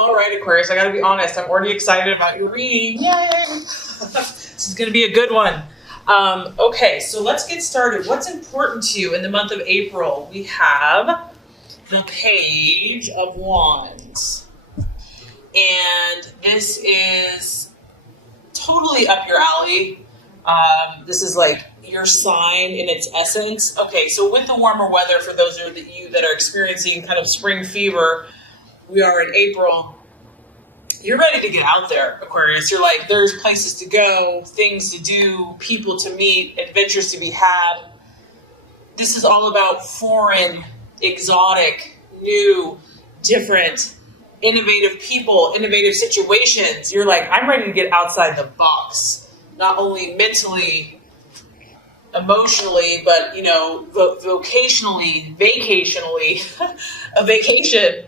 All right, Aquarius, I gotta be honest. I'm already excited about your reading. Yay! This is gonna be a good one. Okay, so let's get started. What's important to you in the month of April? We have the Page of Wands. And this is totally up your alley. This is like your sign in its essence. Okay, so with the warmer weather, for those of you that are experiencing kind of spring fever, we are in April. You're ready to get out there, Aquarius. You're like, there's places to go, things to do, people to meet, adventures to be had. This is all about foreign, exotic, new, different, innovative people, innovative situations. You're like, I'm ready to get outside the box, not only mentally, emotionally, but, vocationally, vacationally, a vacation.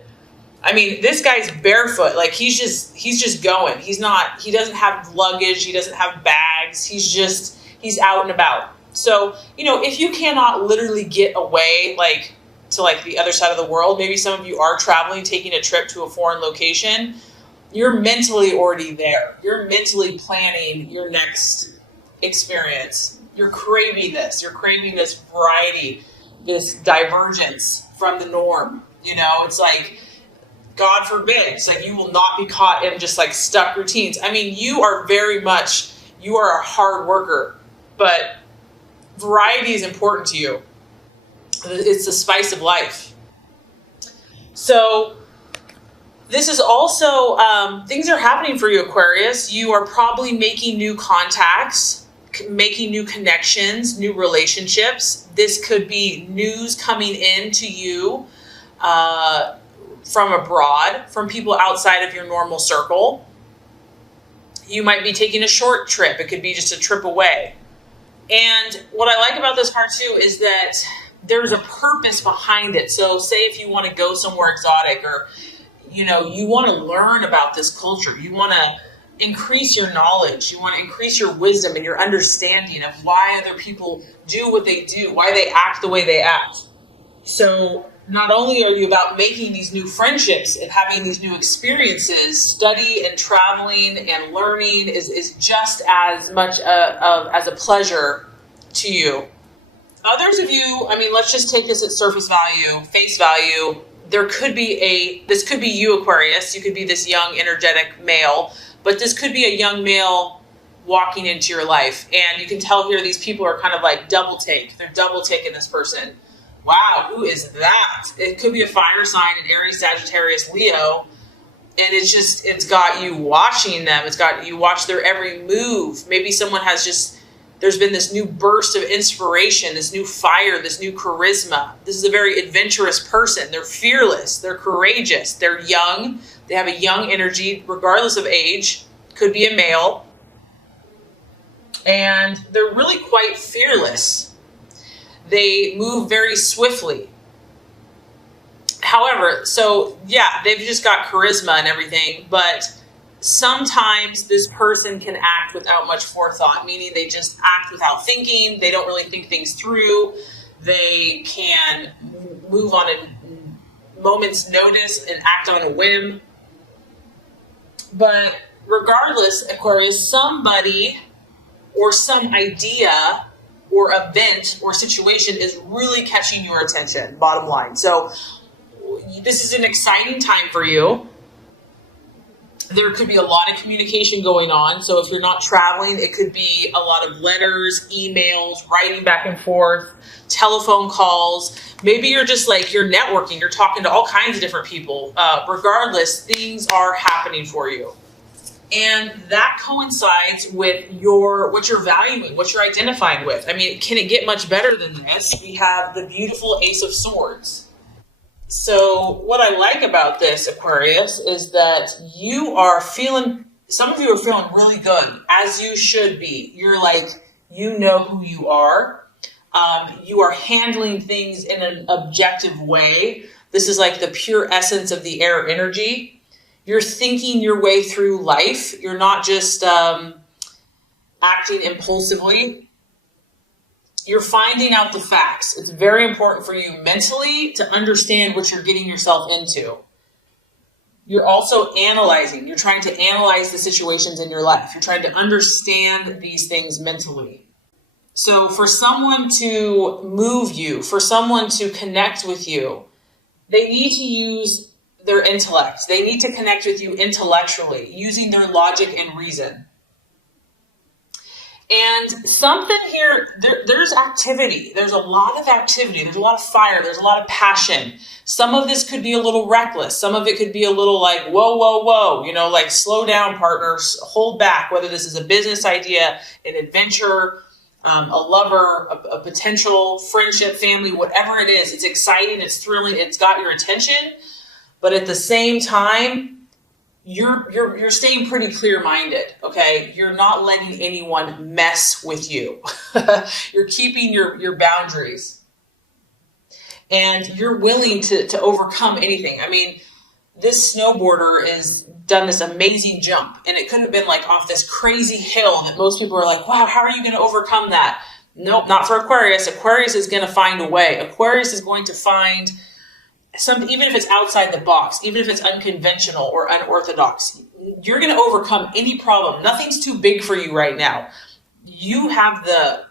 I mean, this guy's barefoot. Like he's just going. He doesn't have luggage. He doesn't have bags. He's out and about. So, if you cannot literally get away, to the other side of the world, maybe some of you are traveling, taking a trip to a foreign location, you're mentally already there. You're mentally planning your next experience. You're craving this. You're craving this variety, this divergence from the norm. It's like, God forbid, it's like you will not be caught in just like stuck routines. I mean, you are a hard worker, but variety is important to you. It's the spice of life. So this is also, things are happening for you, Aquarius. You are probably making new contacts, making new connections, new relationships. This could be news coming in to you, from abroad, from people outside of your normal circle. You might be taking a short trip. It could be just a trip away. And what I like about this card too is that there's a purpose behind it. So say if you want to go somewhere exotic or, you want to learn about this culture, you want to increase your knowledge, you want to increase your wisdom and your understanding of why other people do what they do, why they act the way they act. So not only are you about making these new friendships and having these new experiences, study and traveling and learning is just as much as a pleasure to you. Others of you, let's just take this at surface value, face value. This could be you, Aquarius. You could be this young, energetic male, but this could be a young male walking into your life. And you can tell here these people are kind of like double take. They're double taking this person. Wow, who is that? It could be a fire sign, an Aries, Sagittarius, Leo. And it's got you watching them. It's got you watch their every move. Maybe someone there's been this new burst of inspiration, this new fire, this new charisma. This is a very adventurous person. They're fearless. They're courageous. They're young. They have a young energy, regardless of age. Could be a male. And they're really quite fearless. They move very swiftly. However, they've just got charisma and everything, but sometimes this person can act without much forethought, meaning they just act without thinking. They don't really think things through. They can move on a moment's notice and act on a whim. But regardless, Aquarius, somebody or some idea or event or situation is really catching your attention, bottom line. So this is an exciting time for you. There could be a lot of communication going on. So if you're not traveling, it could be a lot of letters, emails, writing back and forth, telephone calls. Maybe you're just you're networking. You're talking to all kinds of different people. Regardless, things are happening for you. And that coincides with what you're valuing, what you're identifying with. Can it get much better than this? We have the beautiful Ace of Swords. So what I like about this, Aquarius, is that some of you are feeling really good, as you should be. You're you know who you are. You are handling things in an objective way. This is the pure essence of the air energy. You're thinking your way through life. You're not just acting impulsively. You're finding out the facts. It's very important for you mentally to understand what you're getting yourself into. You're also analyzing. You're trying to analyze the situations in your life. You're trying to understand these things mentally. So for someone to move you, for someone to connect with you, they need to use their intellect. They need to connect with you intellectually, using their logic and reason. And something here, there's activity. There's a lot of activity. There's a lot of fire. There's a lot of passion. Some of this could be a little reckless. Some of it could be a little like, whoa, whoa, whoa. You know, like slow down, partners. Hold back, whether this is a business idea, an adventure, a lover, a potential friendship, family, whatever it is. It's exciting. It's thrilling. It's got your attention. But at the same time, you're staying pretty clear-minded, okay? You're not letting anyone mess with you. You're keeping your boundaries. And you're willing to overcome anything. I mean, this snowboarder has done this amazing jump, and it could have been like off this crazy hill that most people are like, wow, how are you going to overcome that? Nope, not for Aquarius. Aquarius is going to find a way. Aquarius is going to find something, even if it's outside the box, even if it's unconventional or unorthodox, you're going to overcome any problem. Nothing's too big for you right now. You have the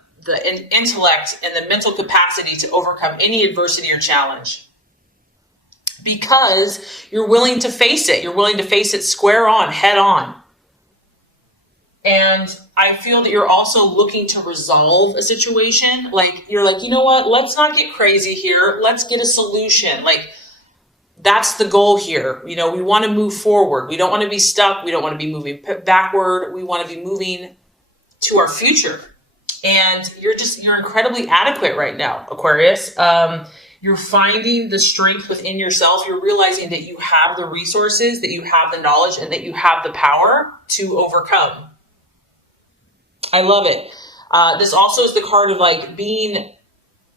intellect and the mental capacity to overcome any adversity or challenge because you're willing to face it. You're willing to face it square on, head on. And I feel that you're also looking to resolve a situation. Like, you're like, you know what? Let's not get crazy here. Let's get a solution. Like, that's the goal here. You know, we want to move forward. We don't want to be stuck. We don't want to be moving backward. We want to be moving to our future. And you're incredibly adequate right now, Aquarius. You're finding the strength within yourself. You're realizing that you have the resources, that you have the knowledge, and that you have the power to overcome. I love it. This also is the card of like being,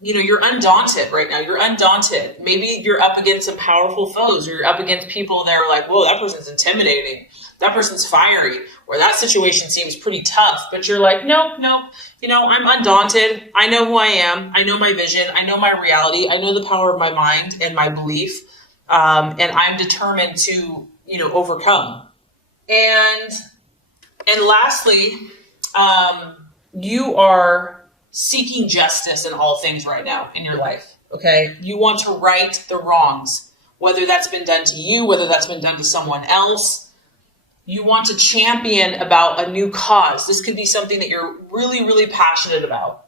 you know, you're undaunted right now. You're undaunted. Maybe you're up against some powerful foes, or you're up against people that are like, whoa, that person's intimidating. That person's fiery, or that situation seems pretty tough. But you're like, nope. You know, I'm undaunted. I know who I am. I know my vision. I know my reality. I know the power of my mind and my belief. And I'm determined to, you know, overcome. And lastly, you are seeking justice in all things right now in your life, okay? You want to right the wrongs, whether that's been done to you, whether that's been done to someone else. You want to champion about a new cause. This could be something that you're really, really passionate about.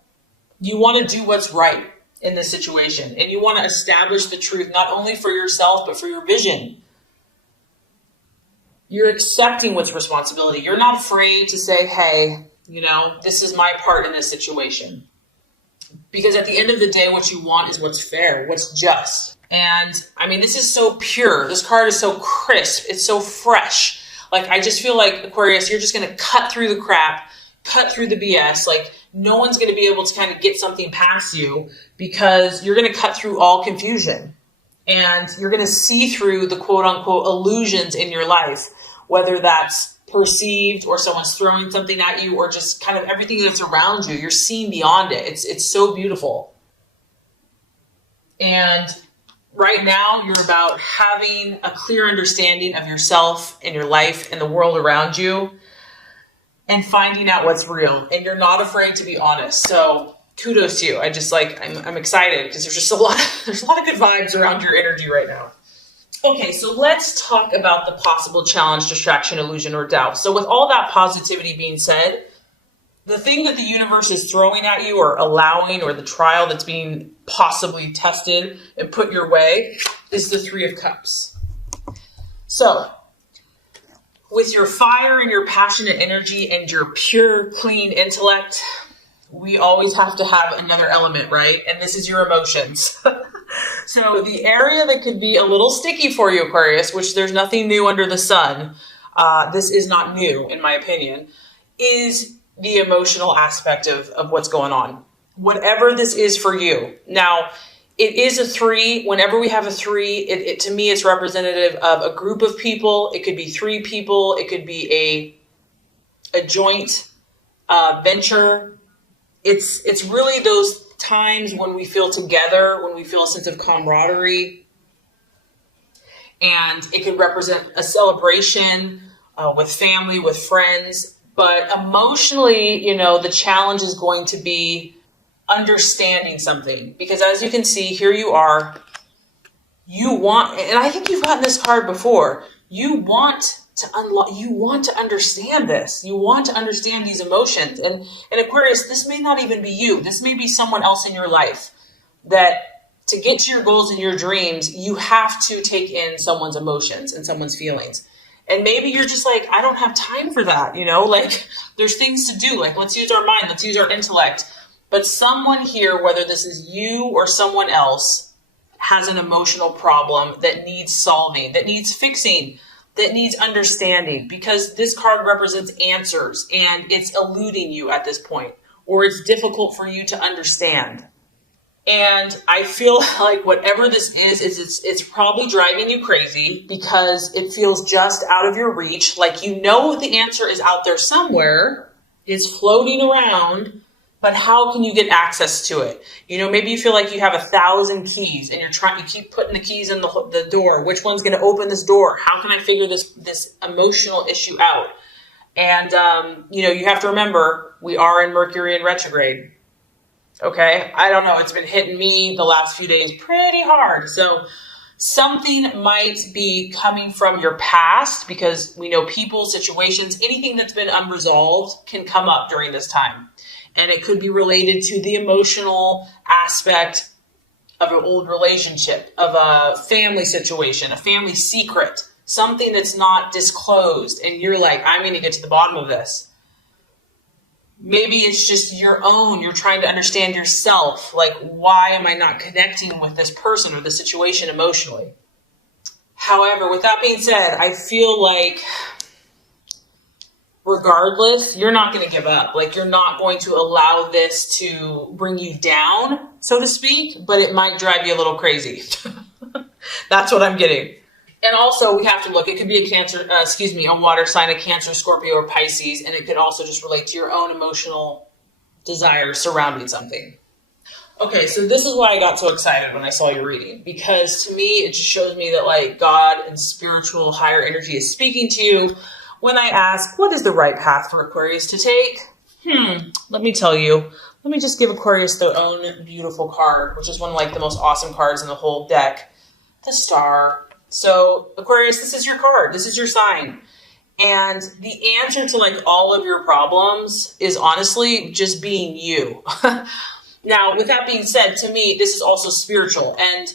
You want to do what's right in this situation, and you want to establish the truth, not only for yourself, but for your vision. You're accepting what's responsibility. You're not afraid to say, hey, you know, this is my part in this situation. Because at the end of the day, what you want is what's fair, what's just. And I mean, this is so pure. This card is so crisp. It's so fresh. Like, I just feel like, Aquarius, you're just going to cut through the crap, cut through the BS. Like, no one's going to be able to kind of get something past you because you're going to cut through all confusion. And you're going to see through the quote unquote illusions in your life, whether that's perceived or someone's throwing something at you or just kind of everything that's around you. You're seeing beyond it. It's so beautiful. And right now you're about having a clear understanding of yourself and your life and the world around you and finding out what's real. And you're not afraid to be honest. So kudos to you. I'm excited because there's a lot of good vibes around your energy right now. Okay, so let's talk about the possible challenge, distraction, illusion, or doubt. So with all that positivity being said, the thing that the universe is throwing at you or allowing, or the trial that's being possibly tested and put your way, is the Three of Cups. So with your fire and your passionate energy and your pure, clean intellect, we always have to have another element, right? And this is your emotions. So the area that could be a little sticky for you, Aquarius, which there's nothing new under the sun, this is not new in my opinion, is the emotional aspect of what's going on. Whatever this is for you. Now, it is a 3. Whenever we have a 3, it to me, it's representative of a group of people. It could be 3 people. It could be a joint venture. It's really those times when we feel together, when we feel a sense of camaraderie. And it could represent a celebration with family, with friends. But emotionally, the challenge is going to be understanding something. Because as you can see, here you are. You want, and I think you've gotten this card before. You want to unlock, you want to understand this. You want to understand these emotions. And Aquarius, this may not even be you. This may be someone else in your life that to get to your goals and your dreams, you have to take in someone's emotions and someone's feelings. And maybe you're just like, I don't have time for that. Like there's things to do. Like let's use our mind. Let's use our intellect. But someone here, whether this is you or someone else, has an emotional problem that needs solving, that needs fixing, that needs understanding, because this card represents answers and it's eluding you at this point, or it's difficult for you to understand. And I feel like whatever this is it's probably driving you crazy because it feels just out of your reach. Like the answer is out there somewhere, it's floating around, but how can you get access to it? Maybe you feel like you have 1,000 keys and you keep putting the keys in the door. Which one's going to open this door? How can I figure this emotional issue out? And, you have to remember, we are in Mercury in retrograde. Okay. I don't know. It's been hitting me the last few days pretty hard. So something might be coming from your past, because we know people, situations, anything that's been unresolved can come up during this time. And it could be related to the emotional aspect of an old relationship, of a family situation, a family secret, something that's not disclosed. And you're like, I'm going to get to the bottom of this. Maybe it's just you're trying to understand yourself. Like, why am I not connecting with this person or the situation emotionally? However, with that being said, I feel like regardless, you're not going to give up. Like, you're not going to allow this to bring you down, so to speak, but it might drive you a little crazy. That's what I'm getting. And also, we have to look, it could be a water sign, a Cancer, Scorpio, or Pisces, and it could also just relate to your own emotional desires surrounding something. Okay, so this is why I got so excited when I saw your reading, because to me, it just shows me that like God and spiritual higher energy is speaking to you. When I ask, what is the right path for Aquarius to take? Let me tell you. Let me just give Aquarius their own beautiful card, which is one of like the most awesome cards in the whole deck. The Star. So Aquarius, this is your card. This is your sign. And the answer to like all of your problems is honestly just being you. Now, with that being said, to me, this is also spiritual. And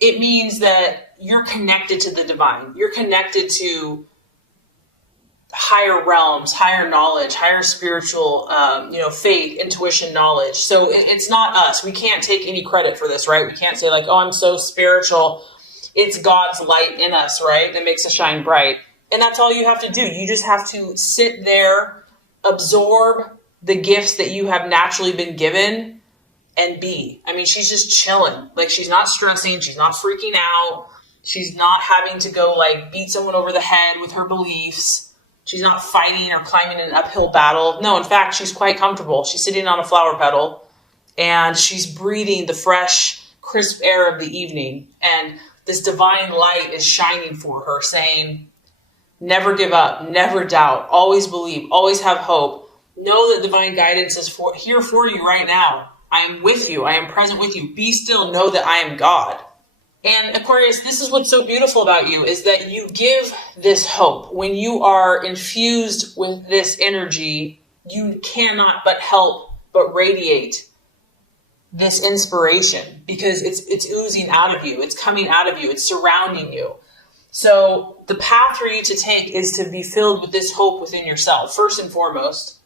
it means that you're connected to the divine. You're connected to higher realms, higher knowledge, higher spiritual, faith, intuition, knowledge. So it's not us. We can't take any credit for this, right? We can't say like, oh, I'm so spiritual. It's God's light in us, right? That makes us shine bright. And that's all you have to do. You just have to sit there, absorb the gifts that you have naturally been given, and be. I mean, she's just chilling. Like, she's not stressing. She's not freaking out. She's not having to go like beat someone over the head with her beliefs. She's not fighting or climbing an uphill battle. No, in fact, she's quite comfortable. She's sitting on a flower petal and she's breathing the fresh, crisp air of the evening. And this divine light is shining for her, saying, never give up, never doubt, always believe, always have hope. Know that divine guidance is here for you right now. I am with you. I am present with you. Be still. Know that I am God. And Aquarius, this is what's so beautiful about you, is that you give this hope. When you are infused with this energy, you cannot but help but radiate this inspiration, because it's oozing out of you. It's coming out of you. It's surrounding you. So the path for you to take is to be filled with this hope within yourself, first and foremost.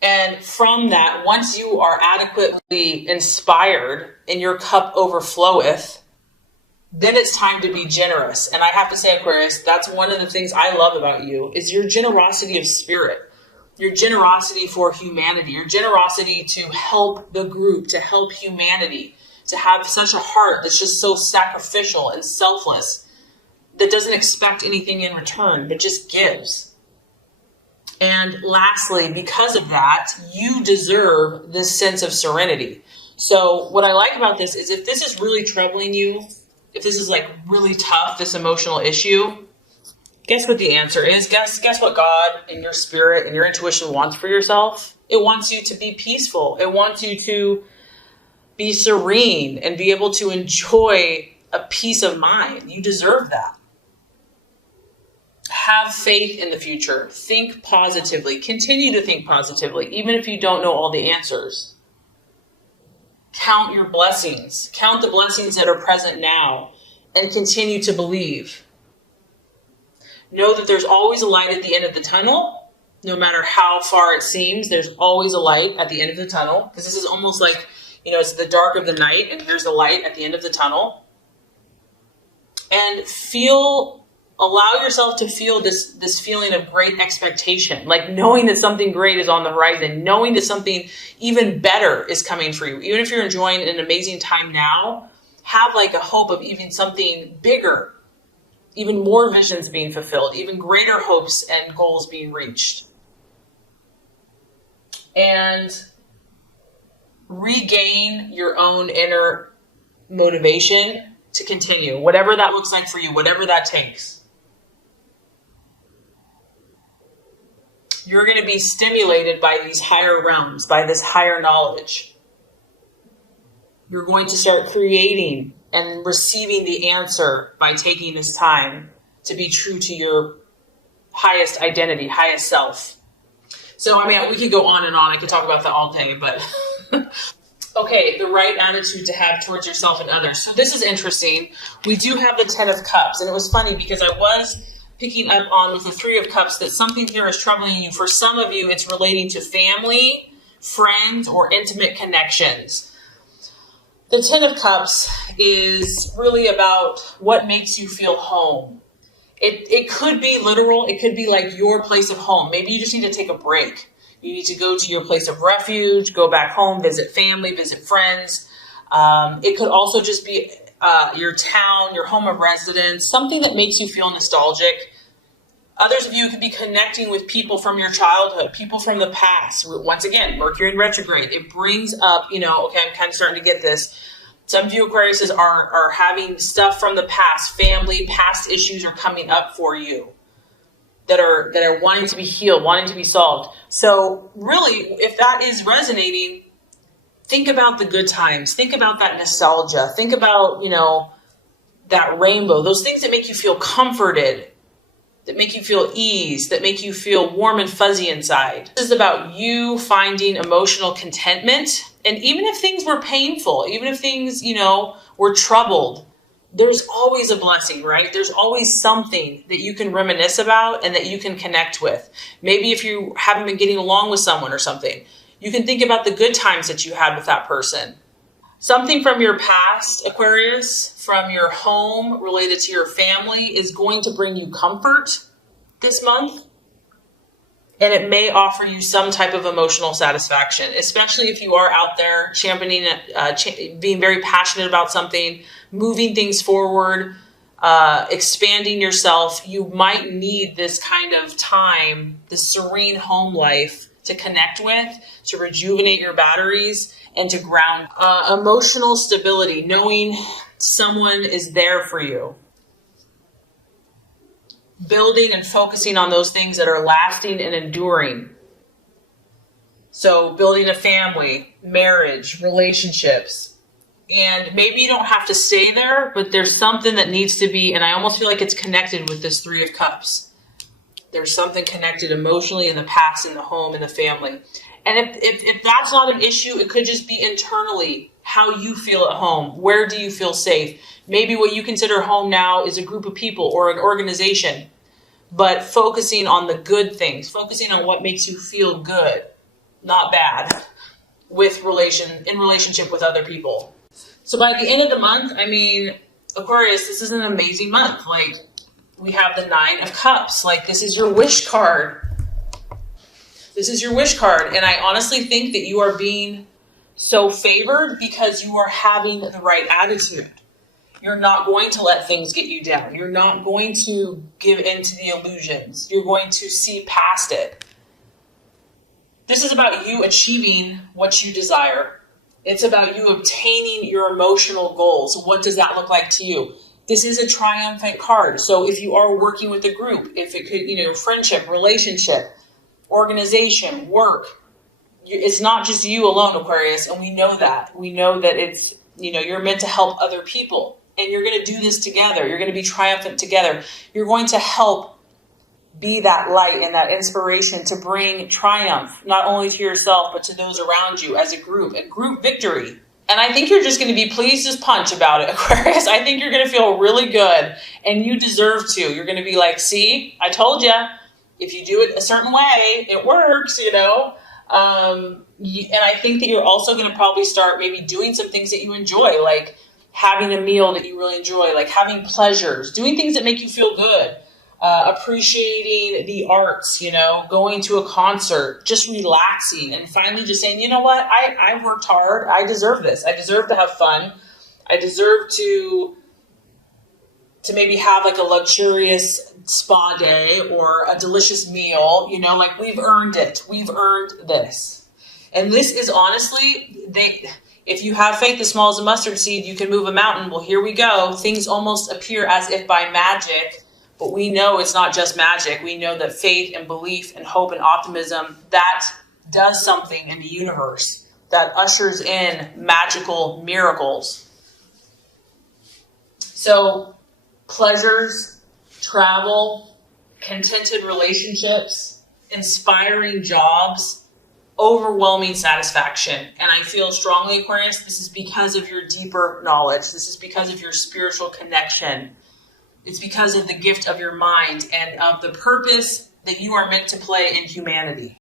And from that, once you are adequately inspired and your cup overfloweth, then it's time to be generous. And I have to say, Aquarius, that's one of the things I love about you, is your generosity of spirit, your generosity for humanity, your generosity to help the group, to help humanity, to have such a heart that's just so sacrificial and selfless, that doesn't expect anything in return, but just gives. And lastly, because of that, you deserve this sense of serenity. So what I like about this is, if this is really troubling you, if this is like really tough, this emotional issue, guess what the answer is? Guess what God and your spirit and your intuition wants for yourself? It wants you to be peaceful. It wants you to be serene and be able to enjoy a peace of mind. You deserve that. Have faith in the future. Think positively. Continue to think positively, even if you don't know all the answers. Count your blessings. Count the blessings that are present now and continue to believe. Know that there's always a light at the end of the tunnel. No matter how far it seems, there's always a light at the end of the tunnel. Because this is almost like, it's the dark of the night and here's the light at the end of the tunnel. And allow yourself to feel this feeling of great expectation, like knowing that something great is on the horizon, knowing that something even better is coming for you. Even if you're enjoying an amazing time now, have like a hope of even something bigger, even more visions being fulfilled, even greater hopes and goals being reached. And regain your own inner motivation to continue, whatever that looks like for you, whatever that takes. You're going to be stimulated by these higher realms, by this higher knowledge. You're going to start creating and receiving the answer by taking this time to be true to your highest identity, highest self. So, we could go on and on. I could talk about that all day, but okay, the right attitude to have towards yourself and others. So this is interesting. We do have the 10 of Cups, and it was funny because I was picking up on with the 3 of Cups that something here is troubling you. For some of you, it's relating to family, friends, or intimate connections. The 10 of Cups is really about what makes you feel home. It could be literal. It could be like your place of home. Maybe you just need to take a break. You need to go to your place of refuge, go back home, visit family, visit friends. It could also just be your town, your home of residence, something that makes you feel nostalgic. Others of you could be connecting with people from your childhood, people from the past. Once again, Mercury in retrograde. It brings up, okay, I'm kind of starting to get this. Some of you Aquariuses are having stuff from the past, family, past issues are coming up for you that are wanting to be healed, wanting to be solved. So really, if that is resonating, think about the good times. Think about that nostalgia. Think about, that rainbow, those things that make you feel comforted, that make you feel ease, that make you feel warm and fuzzy inside. This is about you finding emotional contentment. And even if things were painful, even if things, were troubled, there's always a blessing, right? There's always something that you can reminisce about and that you can connect with. Maybe if you haven't been getting along with someone or something, you can think about the good times that you had with that person. Something from your past, Aquarius, from your home related to your family is going to bring you comfort this month. And it may offer you some type of emotional satisfaction, especially if you are out there championing, being very passionate about something, moving things forward, expanding yourself. You might need this kind of time, this serene home life to connect with, to rejuvenate your batteries, and to ground. Emotional stability, knowing someone is there for you. Building and focusing on those things that are lasting and enduring. So building a family, marriage, relationships. And maybe you don't have to stay there, but there's something that needs to be, and I almost feel like it's connected with this 3 of Cups. There's something connected emotionally in the past, in the home, in the family. And if that's not an issue, it could just be internally how you feel at home. Where do you feel safe? Maybe what you consider home now is a group of people or an organization, but focusing on the good things, focusing on what makes you feel good, not bad, in relationship with other people. So by the end of the month, Aquarius, this is an amazing month. Like, we have the 9 of Cups. Like, this is your wish card. This is your wish card. And I honestly think that you are being so favored because you are having the right attitude. You're not going to let things get you down. You're not going to give in to the illusions. You're going to see past it. This is about you achieving what you desire. It's about you obtaining your emotional goals. What does that look like to you? This is a triumphant card. So if you are working with a group, if it could, friendship, relationship, organization, work, it's not just you alone, Aquarius, and we know that. We know that it's, you're meant to help other people, and you're going to do this together. You're going to be triumphant together. You're going to help be that light and that inspiration to bring triumph, not only to yourself, but to those around you as a group victory. And I think you're just going to be pleased as punch about it, Aquarius. I think you're going to feel really good, and you deserve to. You're going to be like, see, I told you, if you do it a certain way, it works, And I think that you're also going to probably start maybe doing some things that you enjoy, like having a meal that you really enjoy, like having pleasures, doing things that make you feel good, appreciating the arts, going to a concert, just relaxing, and finally just saying, you know what, I worked hard. I deserve this. I deserve to have fun. I deserve to maybe have like a luxurious spa day or a delicious meal, like we've earned it. We've earned this. And this is honestly, if you have faith as small as a mustard seed, you can move a mountain. Well, here we go. Things almost appear as if by magic, but we know it's not just magic. We know that faith and belief and hope and optimism, that does something in the universe, that ushers in magical miracles. So, pleasures, travel, contented relationships, inspiring jobs, overwhelming satisfaction. And I feel strongly, Aquarius, this is because of your deeper knowledge. This is because of your spiritual connection. It's because of the gift of your mind and of the purpose that you are meant to play in humanity.